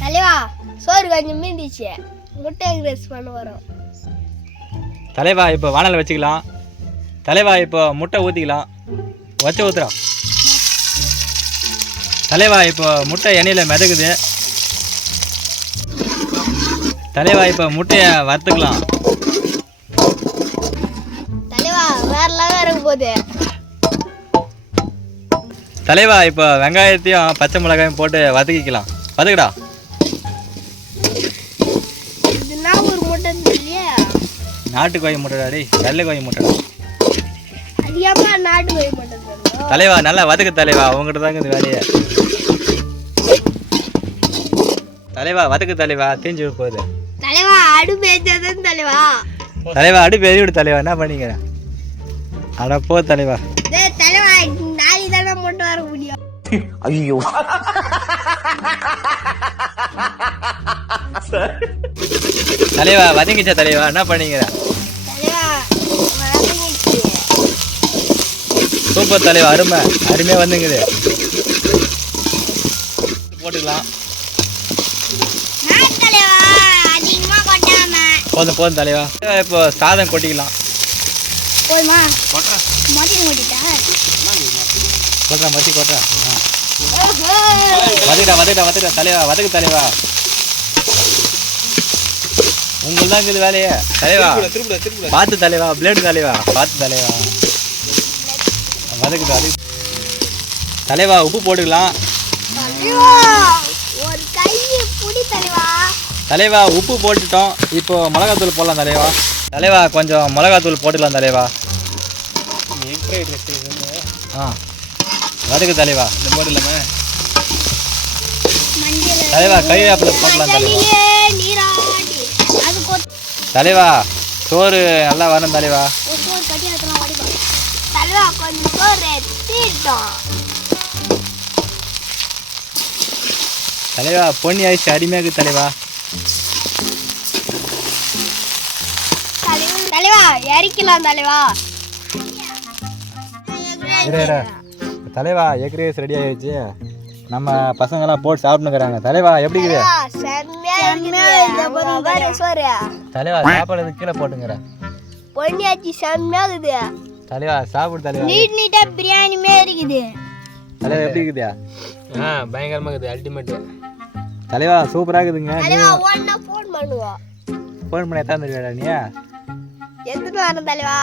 தலைவா சோறு கொஞ்சம் மீந்துச்சு, முட்டை எக் ரைஸ் பண்ண வரோம். தலைவா இப்போ வானல் வச்சுக்கலாம். தலைவா இப்போ முட்டை ஊற்றிக்கலாம். வச்சு ஊற்றுறோம். தலைவா இப்போ முட்டை எண்ணெயில் மிதக்குது. தலைவா இப்போ முட்டையை வறுத்துக்கலாம். தலைவா வேற லெவல் இருக்க போகுது. தலைவா இப்போ வெங்காயத்தையும் பச்சை மிளகாயும் போட்டு வதக்கிக்கலாம். வதக்குடா. இதுனா ஒரு முட்டை இல்லையா? நாட்டு கோழி முட்டைடாடி, வெள்ளை கோழி முட்டைடா. அதிகமாக நாட்டு கோழி முட்டை தரணும். தலைவா நல்லா வதக்கு தலைவா, உங்ககிட்ட தாங்க இந்த வேலையை. தலைவா வதக்கு தலைவா, தீஞ்சு போகுது. தலைவா அடுப்பு ஏற்றாதான் தலைவா. தலைவா அடுப்பு எரிவிடு தலைவா, என்ன பண்ணிக்கிற? அட போ தலைவா. தலைவா நாளைக்கு தானே முட்டை வர முடியும். ஐயோ தலைவா வதங்கிச்சா தலைவா, என்ன பண்ணிக்கிற? தலைவா வதங்கிச்சு. சூப்பர் தலைவா, அருமையாக வந்துங்குது. போட்டுக்கலாம். தலைவா அதிகமாக கொட்டாம போதும் தலைவா. இப்போ சாதம் கொட்டிக்கலாம். போதுமா? கொட்டிட்டா கொட்டுறா மச்சி கொட்டுறா. வதக்கிட்டா தலைவா, வதக்கு தலைவா. உங்களுக்கு தான் இருக்குது வேலையே தலைவா. பார்த்து தலைவா, பிளேடு தலைவா, பார்த்து தலைவா. வதக்குது அது தலைவா. உப்பு போட்டுக்கலாம். ஒரு கை புடி தலைவா. தலைவா உப்பு போட்டுட்டோம். இப்போ மிளகாத்தூள் போடலாம் தலைவா. தலைவா கொஞ்சம் மிளகாத்தூள் போட்டுக்கலாம் தலைவா. வதக்கு தலைவா. இந்த போட்டு இல்லாம தலைவா கறிவேப்பிலை போட்டலாம் தலைவா. தலைவா சோறு நல்லா வரணும் தலைவா. தலைவா கொஞ்சம் சோறு தீட்டோம். தலைவா பொன்னி ஆயிடுச்சு, அருமையாக்கு தலைவா. தலைவா இறக்கலாம் தலைவா. தலைவா எக் ரைஸ் ரெடி ஆயிடுச்சு. நம்ம பசங்கெல்லாம் போட்டு சாப்பிட்டுக்கிறாங்க. தலைவா எப்படி இருக்குது? தலைவா சாப்பாடு கீழே போட்டுங்கிற. பொன்னியாச்சி செம்மையா இருக்குது தலைவா. சாப்பிடு தலைவா. நீட்டா பிரியாணி மாதிரி இருக்குது. தலைவா எப்படி இருக்குதா? பயங்கரமா இருக்குது, அல்டிமேட். தலைவா சூப்பராக இருக்குதுங்க. தலைவா ஒண்ணா ஃபோன் பண்ணுவோம். ஃபோன் பண்ணி எத்தாந்துருக்கா நீ? எடுத்துட்டு வரேன் தலைவா.